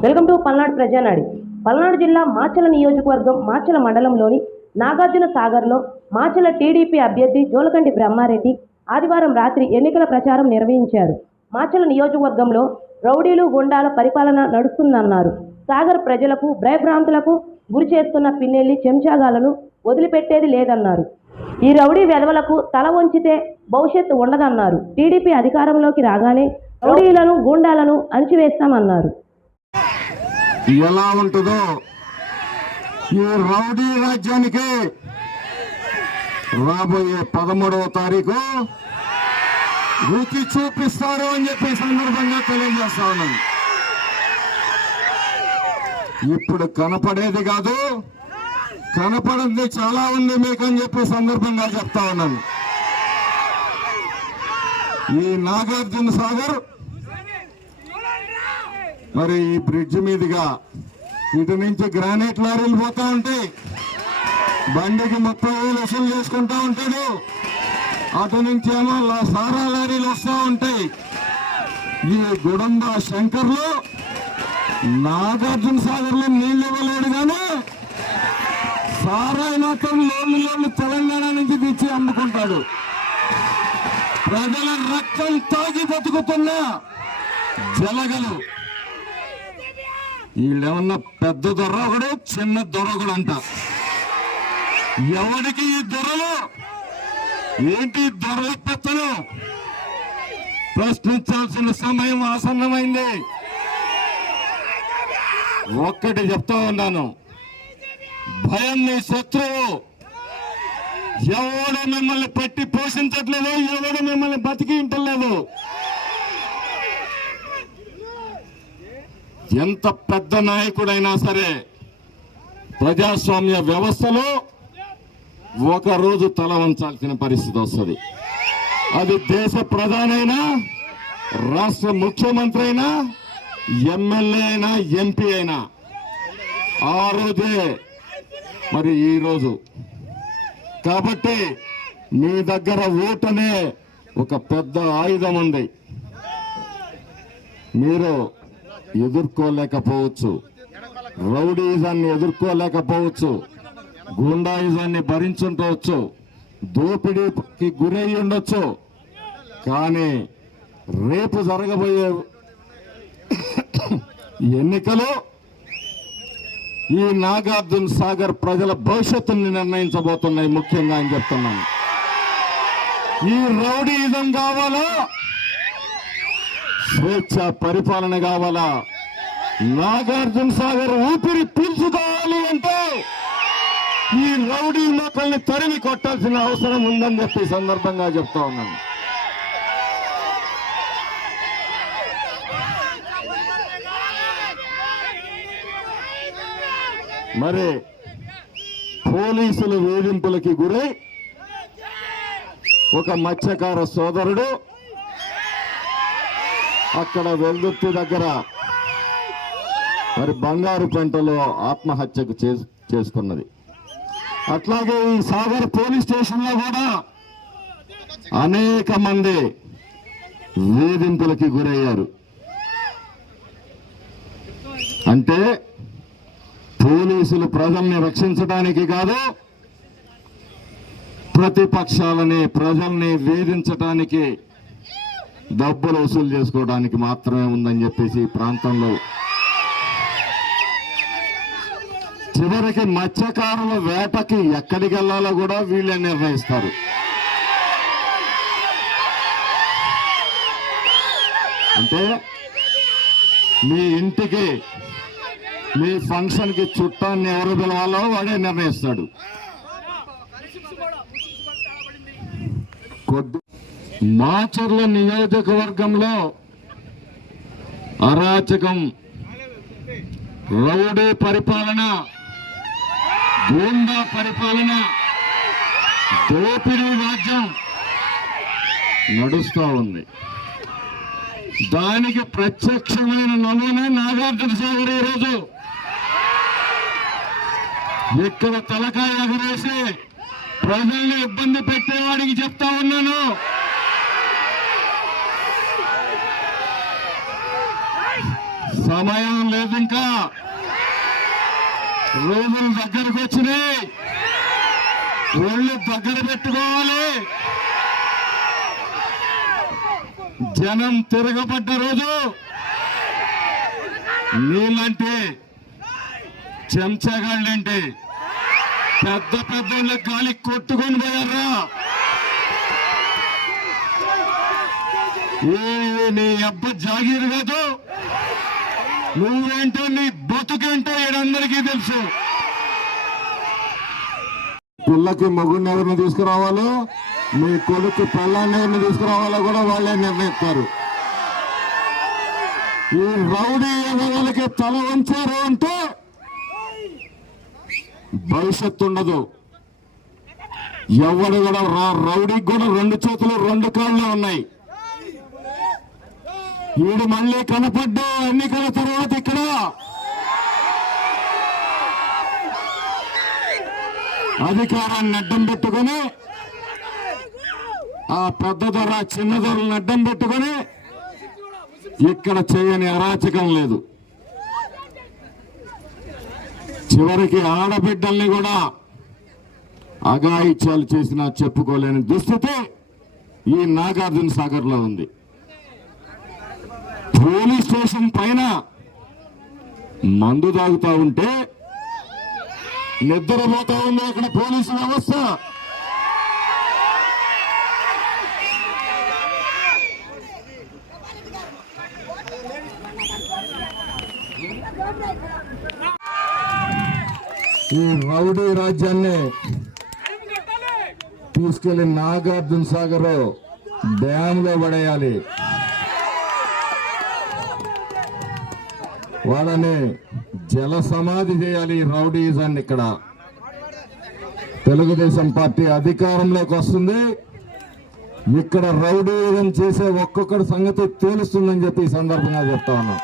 Welcome to Palnadu Prajanadi. Palnadu జిల్లా మాచల నియోజకవర్గం మాచల మండలంలోని నాగార్జున సాగర్లో మాచల టీడీపీ అభ్యర్థి జోలకంటి బ్రహ్మారెడ్డి ఆదివారం రాత్రి ఎన్నికల ప్రచారం నిర్వహించారు. మాచల నియోజకవర్గంలో రౌడీలు గుండాల పరిపాలన నడుస్తుందన్నారు. సాగర్ ప్రజలకు భయభ్రాంతులకు గురి చేస్తున్న పిన్నెల్లి చెంచాగాలను వదిలిపెట్టేది లేదన్నారు. ఈ రౌడీ వెధవలకు తల వంచితే భవిష్యత్తు ఉండదన్నారు. టీడీపీ అధికారంలోకి రాగానే రౌడీలను గూండాలను అణిచివేస్తామన్నారు. ఎలా ఉంటుందో ఈ రౌడీ రాజ్యానికి రాబోయే పదమూడవ తారీఖు రుచి చూపిస్తారు అని చెప్పి సందర్భంగా తెలియజేస్తా ఉన్నాను. ఇప్పుడు కనపడేది కాదు కనపడింది చాలా ఉంది మీకు అని చెప్పి సందర్భంగా చెప్తా ఉన్నాను. ఈ నాగార్జున సాగర్ మరి ఈ బ్రిడ్జ్ మీదుగా ఇటు నుంచి గ్రానైట్ లారీలు పోతా ఉంటాయి బండికి ముప్పై వేలు వసూలు చేసుకుంటా ఉంటాడు. అటు నుంచి ఏమో సారా లారీలు వస్తూ ఉంటాయి. ఈ గుడంబ శంకర్లు నాగార్జున సాగర్లో నీళ్ళు ఇవ్వలేడు కానీ సారాయి మాత్రం లోన్లు లోన్లు తెలంగాణ నుంచి తెచ్చి అమ్ముకుంటాడు. ప్రజల రక్తం తాగి బతుకుతున్న జలగలు. వీళ్ళేమన్నా పెద్ద దొర ఒకడు చిన్న దొర ఒకడు అంట ఎవరికి ఈ దొరలు? ఏంటి దొరల పెత్తలు ప్రశ్నించాల్సిన సమయం ఆసన్నమైంది. ఒక్కటి చెప్తా ఉన్నాను. భయం నీ శత్రువు. ఎవడు మిమ్మల్ని పెట్టి పోషించట్లేదు ఎవడు మిమ్మల్ని బతికి ఇంటలేదు ఎంత పెద్ద నాయకుడైనా సరే ప్రజాస్వామ్య వ్యవస్థలో ఒక రోజు తల వంచాల్సిన పరిస్థితి వస్తుంది. అది దేశ ప్రధానైనా రాష్ట్ర ముఖ్యమంత్రి అయినా ఎమ్మెల్యే అయినా ఎంపీ అయినా ఆ రోజే మరి ఈ రోజు. కాబట్టి మీ దగ్గర ఓటనే ఒక పెద్ద ఆయుధం ఉంది. మీరు ఎదుర్కోలేకపోవచ్చు. రౌడీజాన్ని ఎదుర్కోలేకపోవచ్చు. గుండాయిజాన్ని భరించుండవచ్చు దోపిడీకి గురై ఉండొచ్చు. కానీ రేపు జరగబోయే ఎన్నికలు ఈ నాగార్జున సాగర్ ప్రజల భవిష్యత్తుని నిర్ణయించబోతున్నాయి ముఖ్యంగా అని చెప్తున్నాను. ఈ రౌడీజం కావాలో? స్వేచ్ఛ పరిపాలన కావాలా? నాగార్జున సాగర్ ఊపిరి పీల్చుకోవాలి అంటే ఈ రౌడీ మొక్కల్ని తరిమి కొట్టాల్సిన అవసరం ఉందని చెప్పి సందర్భంగా చెప్తా ఉన్నాను. మరి పోలీసుల వేధింపులకి గురై ఒక మత్స్యకార సోదరుడు అక్కడ వెల్దుర్తి దగ్గర. మరి బంగారు పెంటలో ఆత్మహత్యకు చేసుకున్నది అట్లాగే ఈ సాగర్ పోలీస్ స్టేషన్లో కూడా అనేక మంది వేధింపులకి గురయ్యారు. అంటే పోలీసులు ప్రజల్ని రక్షించడానికి కాదు ప్రతిపక్షాలని ప్రజల్ని వేధించటానికి డబ్బులు వసూలు చేసుకోవడానికి మాత్రమే ఉందని చెప్పేసి ఈ ప్రాంతంలో చివరికి మత్స్యకారుల వేటకి ఎక్కడికి వెళ్ళాలో కూడా వీళ్ళే నిర్ణయిస్తారు అంటే మీ ఇంటికి మీ ఫంక్షన్కి చుట్టాన్ని ఎవరు పిలవాలో వాడే నిర్ణయిస్తాడు కొద్ది మాచర్ల నియోజకవర్గంలో అరాచకం రౌడీ పరిపాలన గూండా పరిపాలన దోపిడీ రాజ్యం నడుస్తూ ఉంది. దానికి ప్రత్యక్షమైన నమూనా నాగార్జున సాగర్ ఈరోజు. ఇక్కడ తలకాయ ఎగరేసి ప్రజల్ని ఇబ్బంది పెట్టేవాడికి చెప్తా ఉన్నాను. సమయం లేదు ఇంకా. రోజులు దగ్గరకు వచ్చినాయి. ఒళ్ళు దగ్గర పెట్టుకోవాలి. జనం తిరగబడ్డ రోజు నీళ్ళంటే చెంచగాళ్ళంటే పెద్ద పెద్ద గాలి కొట్టుకొని పోయారా? ఏ నీ అబ్బ జాగీరు కాదు. నువ్వేంటో నీ బతుకేంటో ఈడందరికీ తెలుసు. పిల్లకి మగుడిని ఎవరిని తీసుకురావాలో మీ కొడుకు పిల్లాన్ని ఎవరిని తీసుకురావాలో కూడా వాళ్ళే నిర్ణయిస్తారు. ఈ రౌడీ వాళ్ళకి తల వంచారు అంటే భవిష్యత్తు ఉండదు. ఎవడు కూడా రౌడీకి కూడా రెండు చేతులు రెండు కాళ్ళు ఉన్నాయి. వీడు మళ్ళీ కనపడ్డా ఎన్నికల తర్వాత ఇక్కడ. అధికారాన్ని అడ్డం పెట్టుకొని ఆ పెద్ద ధర చిన్న ధరలను అడ్డం పెట్టుకొని ఇక్కడ చేయని అరాచకం లేదు. చివరికి ఆడబిడ్డల్ని కూడా అఘాయిత్యాలు చేసినా చెప్పుకోలేని దుస్థితి ఈ నాగార్జున సాగర్లో ఉంది. పోలీస్ పైన మందు తాగుతా ఉంటే నిద్రపోతా ఉంది అక్కడ పోలీసు వ్యవస్థ. ఈ రౌడీ రాజ్యాన్ని తీసుకెళ్ళి నాగార్జున సాగర్ డ్యామ్లో పడేయాలి. వాళ్ళని జల సమాధి చేయాలి ఈ రౌడీజాన్ని ఇక్కడ. తెలుగుదేశం పార్టీ అధికారంలోకి వస్తుంది. ఇక్కడ రౌడీజం చేసే ఒక్కొక్కటి సంగతి తేలుస్తుందని చెప్పి ఈ సందర్భంగా చెప్తా ఉన్నాం.